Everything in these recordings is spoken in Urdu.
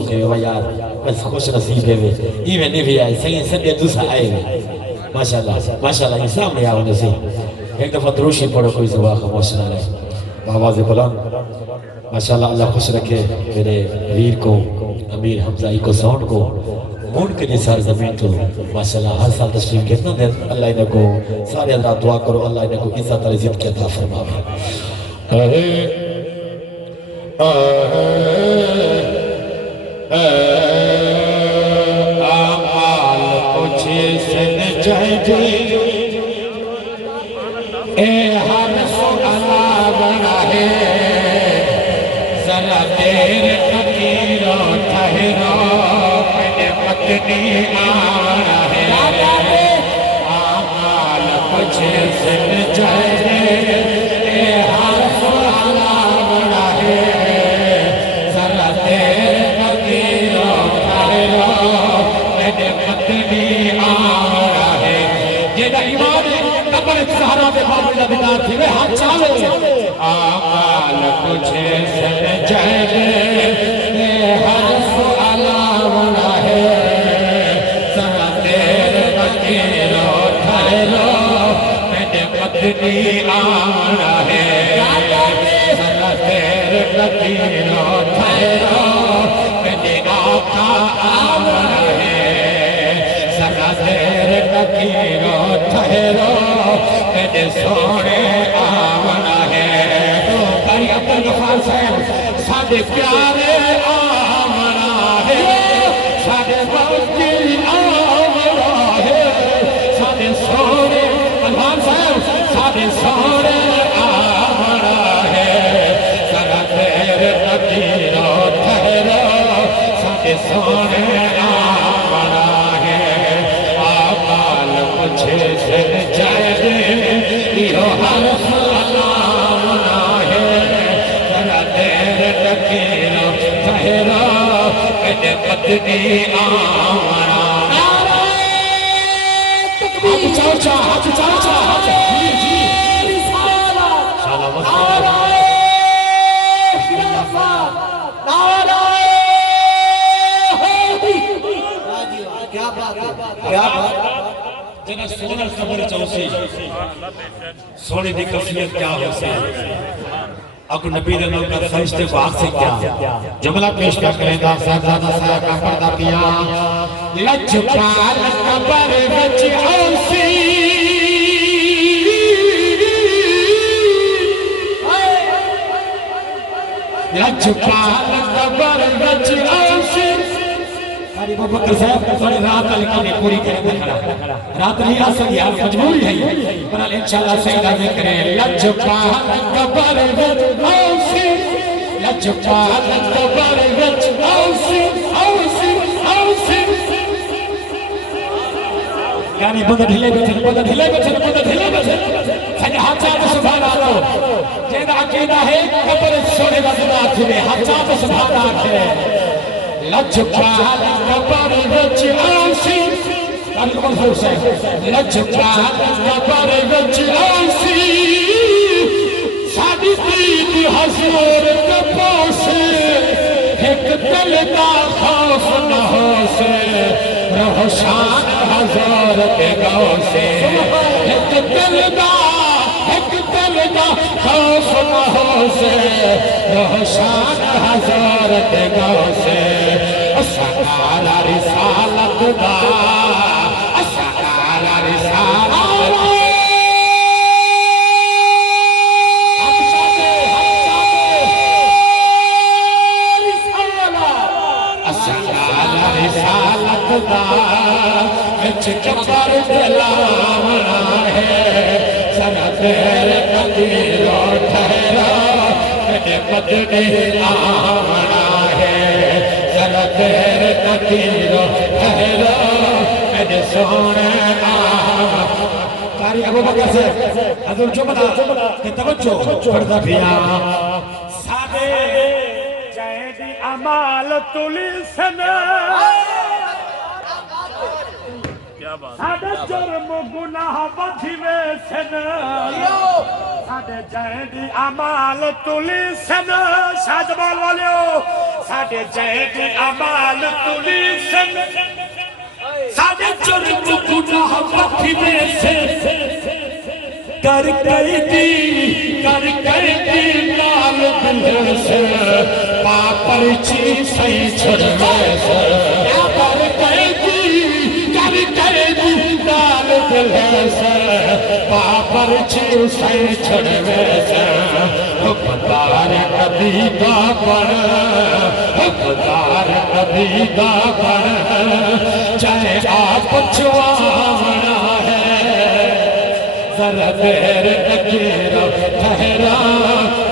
کہ یار بس خوش نصیب ہے ایویں نہیں بھی آئے صحیح سندے دوسرا آئے ہوئے ماشاءاللہ یہ سامنے آنے سے ایک دفعہ دروشی پڑھو کوئی زباں خاموش نہ رہے آواز بلند ماشاءاللہ اللہ خوش رکھے میرے ویر کو امیر حمزائی کو ساؤنڈ کو مونڈ کے نثار زمین تو ماشاءاللہ ہر سال تشریف کتنا دیر اللہ انہیں کو سارے اللہ دعا کرو اللہ انہیں کو عزت اور عزت کی عطا فرماوے آمال پوچھے سن جائے جی اے ہر سوالہ بنا ہے ذرا دیر فقیرو ٹھہرو میں پتنی آنا ہے آمال پوچھے سن جائے جی اے ہر سوالہ بنا ہے ذرا دیر فقیرو ٹھہرو میں پتنی آنا ہے یہ دا ایمان ہے سہارا دے بابو دا بیدار تھی وہ ہاتھ چالو آمال پوچھے سن جائے اے ہر سوالہ بنا ہے ذرا دیر فقیرو ٹھہرو میں پتنی آنا ہے ذرا دیر فقیرو ٹھہرو میں آقا آنا ہے ذرا دیر فقیرو ٹھہرو میرے سونے آمنا ہے قاری عبدالغفار صاحب سادے پیارے آمنا ہے سادے بہتی آمنا ہے سادے سونے الوان صاحب سادے سونے آمنا ہے ذرا دیر فقیرو ٹھہرو سادے سونے آمنا ہے آمال مجھے سن جائے یہ ہر سوالہ ہے ذرا دیر فقیرو ٹھہرو میں پتنی آنا ہاتھ چاچا ہاتھ چاچا جنہ سونا صبر چوسی سونے دی کفیت کیا ہو سے اکو نبی دے نوکر فرشتے کو آگ سے کیا جملہ پیش کیا کریں دا صاحبزادہ سایہ کا پردہ پیا لجپال قبر بچ اوسی لجپال قبر بچ اوسی قاری بکر صاحب تھوڑی رات لکھنے پوری کریں دکھڑا رات نہیں آ سکتی آپ مجبوری ہے بنال انشاءاللہ سیدہ ذکریں لجپال قبر بچ اوسی لجپال قبر بچ اوسی اوسی اوسی یعنی بندہ ڈھلے بیٹھے بندہ ڈھلے بیٹھے بندہ ڈھلے بیٹھے سجھے ہاتھ چاہتے سبحان آلو جیدہ عقیدہ ہے قبر سونے وزنات ہوئے ہاتھ چاہتے سبحان آکھے لجپال قبر بچ اوسی لجپال قبر بچ اوسی ساڑی دید حضور کپوسے ایک دل دا خوف نہ ہو سے روشان حضور کے گو سے ایک دل دا خوف نہ ہو سے روشان حضور کے گو سے سکارا رسالت دا سکارا رسالت سکارا رسالت دا وچ کفر دلاونا ہے ذرا دیر فقیرو ٹھہرو میں پتنی آونا ہے ذرا دیر فقیرو ٹھہرو میں سونے آونا قاری ابو بکر سے حضور جملہ کہ توجہ پردہ پیا سادے جائے دی امال تلی سنے ساڈے جرم گناہ بدھوے سن ساڈے جہدی اعمال تلی سن ساج بول والیو ساڈے جہدی اعمال تلی سن ساڈے جرم گناہ بدھوے سن کر دی لال دل سے پاپر چی سی چھڑوے سے کر دی لال دل سے پاپر چی سی چھڑوے سے حقدار نبی دا بن حقدار نبی دا بن چاہے آپ چھوانا ہے ذرا دیر تکیر ٹھہرا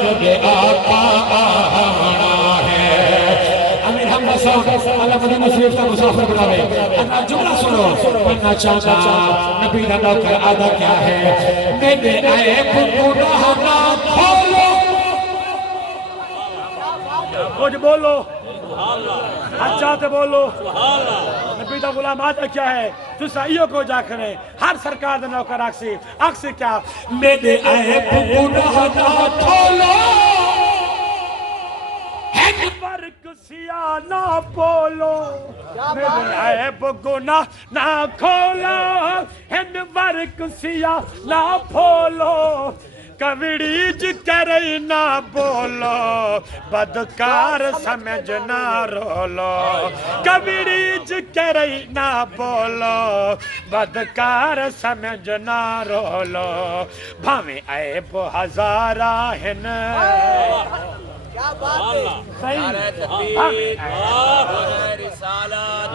کیونکہ آقا آنا ہے امیر حمد صاحب اللہ مدینہ شریف کا مسافر بناوے اپنا جملہ سنو پڑھنا چاہتا نبی کا نوکر آدھا کیا ہے میرے عیب گناہ نہ کھولو کچھ بولو اچھاتے بولو نبی دا غلام آدھا کیا ہے تُسا ایو کو جا کریں ہر سرکار دا نوکر اکسی کیا میرے عیب گناہ نہ کھولو ہن ورک سیاہ نہ بولو میرے عیب گناہ نہ کھولو ہن ورک سیاہ نہ بولو کوڑیج کرئی نہ بولو بدکار سمجھ نہ رولو کوڑیج کرئی نہ بولو بدکار سمجھ نہ رولو بھاویں عیب ہزارہ ہن کیا بات ہے نعرہ تکبیر نعرہ رسالت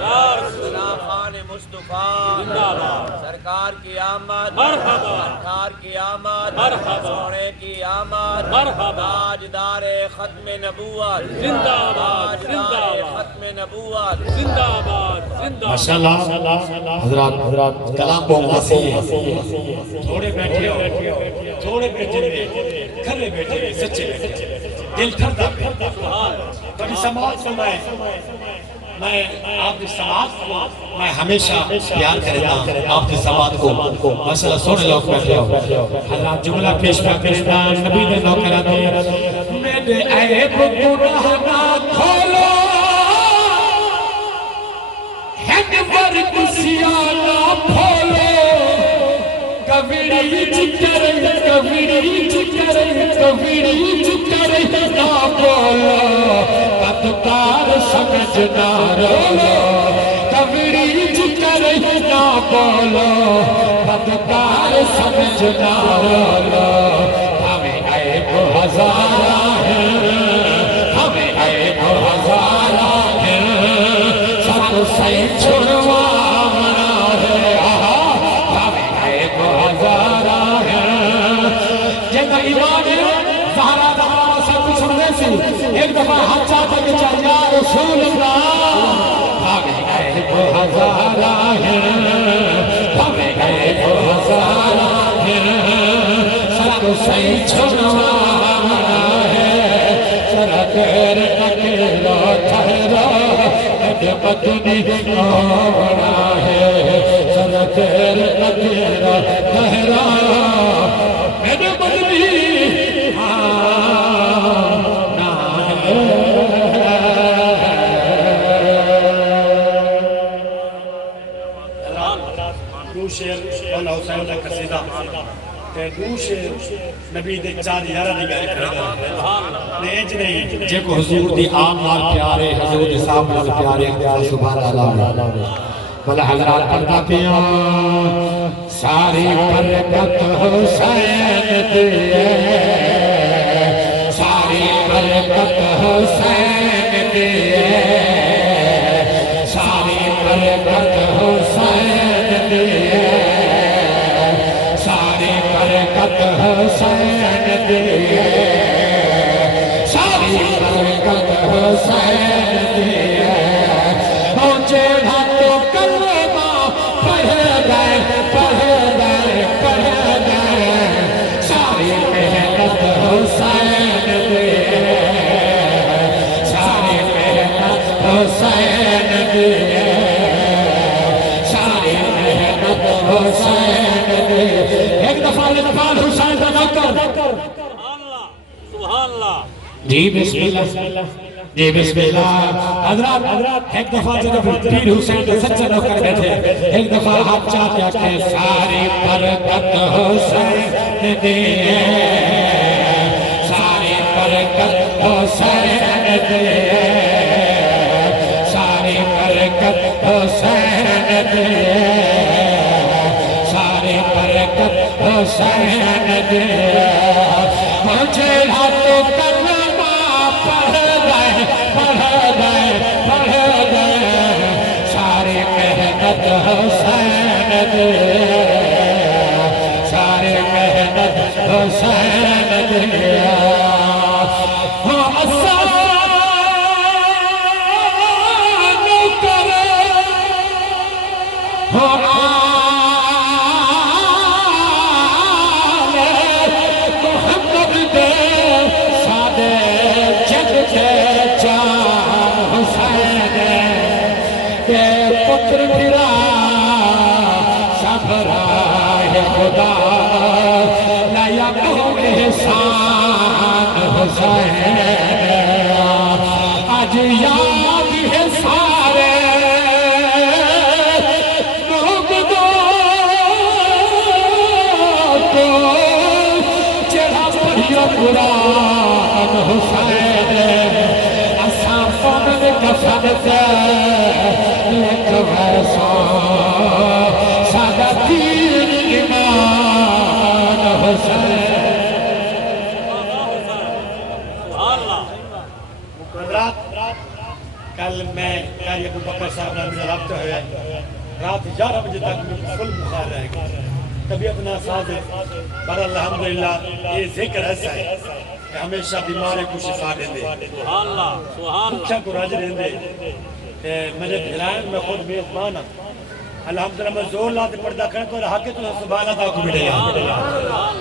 غلام خان مصطفیٰ سرکار کی آمد سرکار کی آمد سونے کی آمد تاجدار ختم نبوت زندہ باد تاجدار ختم نبوت زندہ باد ماشاءاللہ حضرات کلام بہت وسیع ہے تھوڑے بیٹھے ہو تھوڑے بیٹھے کھلے بیٹھے سچے دل تھرتا کبھی سماعت فرمائے میں آپ کی سماعت میں ہمیشہ پیار کرتا ہوں آپ کی سماعت کو ماشاءاللہ سونے لوگ بیٹھے ہو حضرات جملہ پیش کرتا نبی نے نوکرہ دے میرے عیب گناہ نہ کھولو ہن ورک سیاہ نہ پھولو کوڑیج کرے نہ بولو بدکار سمجھ نہ رولو کوڑیج کرے نہ بولو بدکار سمجھ نہ رولو ہمیں عیب ہزارہ ہے ہمیں عیب ہزارہ ہے سب صحیح چھڑوانا ہے ہمیں عیب ہزارہ ہے جیسا ایمان ہے زہرہ دہارہ سب کچھ سننے سے ایک دفعہ ہاتھ چاہتا کہ چاہیا رسول اللہ ہمیں عیب ہزارہ ہے ہمیں عیب ہزارہ ہے سب صحیح چھڑوانا ہے سرہ تیر نکیلو ٹھہرا مدنی آنا ہے سرہ تیر نکیلو ٹھہرا مدنی آنا ہے روشیر والا حسین اللہ قصیدہ روشیر نبی دے چار یارہ دی گاری کرتا نیج نہیں جے کو حضور دی آم نال پیارے حضور دی صاحب نال پیارے سبحان اللہ بھلا حضرات پڑھتا پیا ساری برکت حسین دیئے ساری برکت حسین دیئے ساری برکت حسین دیئے ساری برکت حسین دیئے ساری برکت حسین دیئے پہنچے ہاتھوں کلمہ پڑھ گئے ساری محنت حسین دیئے ساری محنت حسین دیئے ساری محنت دفعہ لجپال حسین کا نوکر جی بسم اللہ جی بسم اللہ حضرات ایک دفعہ جب پیر حسین کے سچے نوکر بیٹھے ایک دفعہ ہاتھ چاہتے کہ ساری برکت حسین دے ساری برکت حسین دے ساری برکت حسین دے ساری برکت حسین دے مجھے ہاتھوں کلمہ پڑھ گئے ساری محنت حسین دے ساری محنت حسین دے آسان کرے محمد دے سادے جگ کے جان حسین کے پتر پھرا سب راہ خدا لیا کو احسان حسین آج یاد ہے سارے لوگ دو کو چڑھا پڑھیا قرآن حسین اساں پاون کفن تے لکھ ویسا سادہ دین ایمان حسین کل میں قاری ابو بکر صاحب نے میرا رابطہ ہے رات 11 بجے تک میں فل بخار رہے گا طبیعت ناساز ہے پر الحمدللہ یہ ذکر ایسا ہے کہ ہمیشہ بیمارے کو شفا دیں دے بھوکھا کو راج دیں دے کہ میرے بھرائن میں خود میزبان ہوں الحمدللہ میں زور لاتے پردہ کریں تو رہا کہ تو سبحانہ اللہ کو ملے گا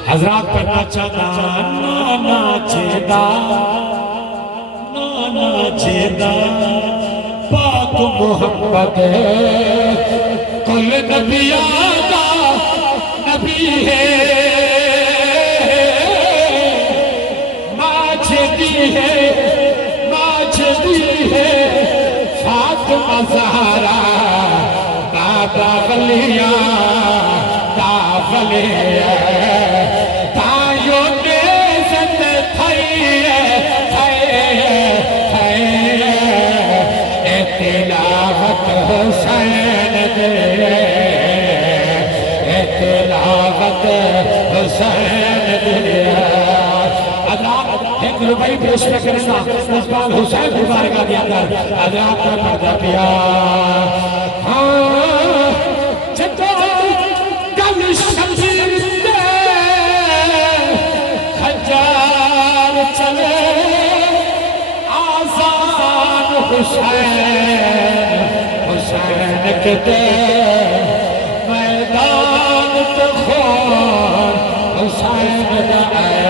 حضرات پڑھنا چاہتا نانا چیدہ نانا چیدہ پاک محمد کل نبی آدھا نبی ہے ماجدی ہے فاطمہ زہرا بابا ولیہ دا ولیہ تائیو نیزت تھائیے تلاوت حسین دے تلاوت حسین دے ایک روپئی پیش میں کریں گا لجپال حسین کی بارگاہ کے اندر حضرات کا پردہ پیا جتو کل شمشیر دے خجار چلے آزان حسین حسین کے دے میدان تو خون حسین دائے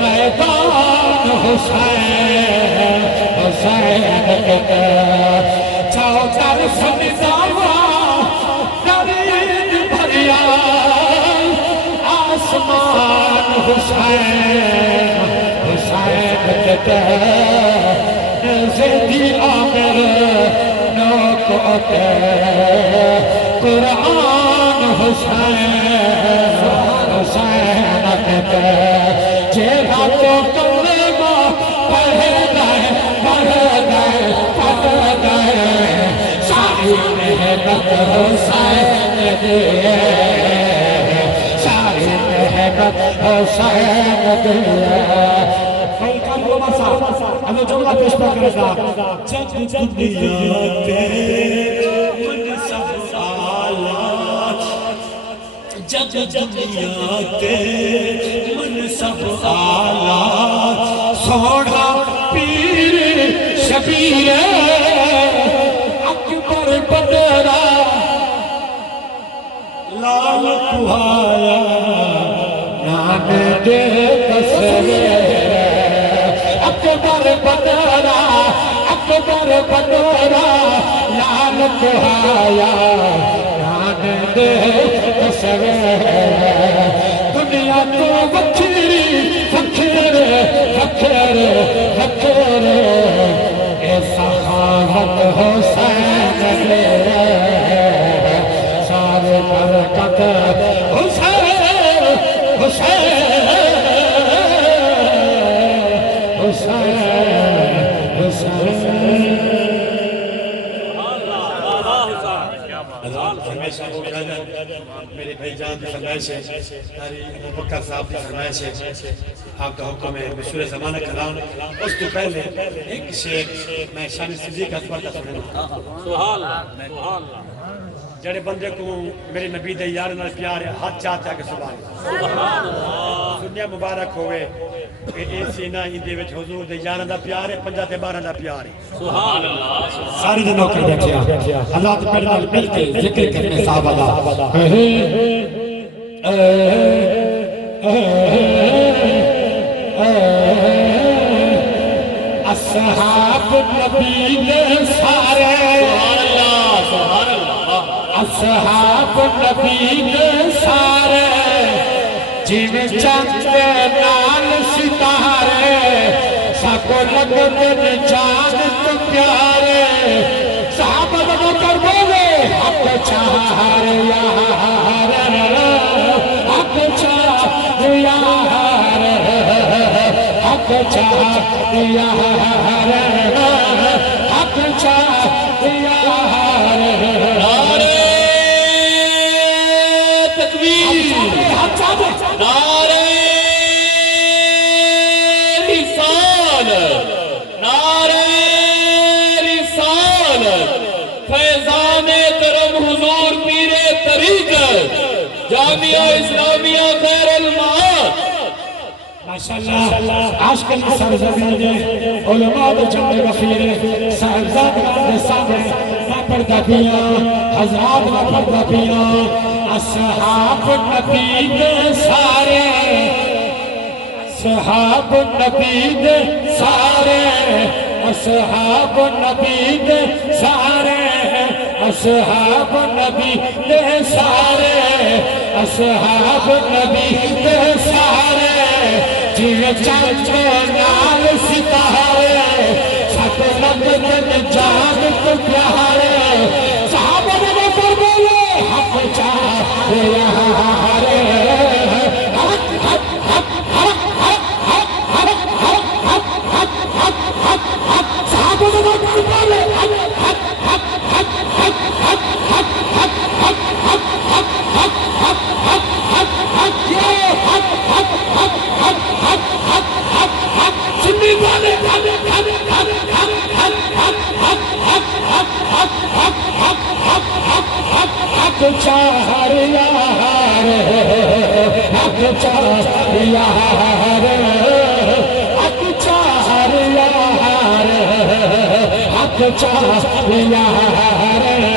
میدان حسین حسین کے دے چاو چار سمیداوا درید بھریا آسمان حسین حسین کے دے زیدی آمر نوکوتے قرآن حسین حسین کے دے جیرہ تو کلمہ پڑھ گئے ساری محنت حسین دے ساری محنت حسین دے فیلکان گوما صاحب ہمیں جملہ پیش پر کرے گا جب دنیا کے منصب آلات جب دنیا کے منصب آلات سوڑا پیر شبیر اکبر بدرہ لال کھوایا نام دے تصویر اکبر بدرہ لال کھوایا نام دے تصویر تو وکھری فخر فخر فخر اے سخاوت حسین میرے سارے برکت حسین حسین حسین حسین ہمیشہ وہ کہنا میرے بھائی جان کی فرمائش ہے قاری ابو بکر صاحب کی فرمائش ہے آپ کا حکم ہے مشہور زمانہ کلام اس تو پہلے ایک شعر میں شان صدیق کا پڑھتا سننا سبحان اللہ سبحان اللہ جڑے بندے کو میرے نبی دے یار نال پیار ہے ہاتھ چاہتا ہے کہ سبحان اللہ دنیا مبارک ہوئے کہ اے سینہ اندے وچ حضور دے یار دا پیار ہے 5 تے 12 دا پیار ہے سبحان اللہ ساری دنوں کے بیٹھیا اللہ تو پڑھ نال مل کے ذکر کرنے صاحب اللہ اصحاب نبی نے سارے سبحان اللہ سبحان اللہ اصحاب نبی نے سارے جن چند نال ستارے سکو لگن جان تو پیارے صحابہ لگو کر بولے حق چاہر یار حق چاہر یار حق چاہر یار حق چاہر یار نعرہ تکبیر نعرہ رسالت نعرہ رسالت فیضان کرم حضور پیر طریقت جامعہ اسلامیہ خیر المعاد ماشاءاللہ عاشق النصر زمین علماء جنگ غفیر صاحبزاد کے سامنے نہ پردہ پیا حضرات نہ پردہ پیا اصحاب نبی دے سارے اصحاب نبی دے سارے اصحاب نبی دے سارے اصحاب نبی دے سارے اصحاب نبی دے سارے جن چند نال ستارے سب لگن جان تو پیارے صحابہ نے پر بولے حق چاہے یارے حق حق حق حق حق حق حق حق حق حق حق حق صحابہ نے پر بولے حق حق حق حق حق حق حق حق حق حق حق حق حق حق حق حق یہ حق حق حق حق حق حق حق حق سنی والے حق حق حق حق حق حق حق حق حق حق حق حق حق حق حق حق چاہر یار حق چاہر یار حق چاہر یار حق چاہر یار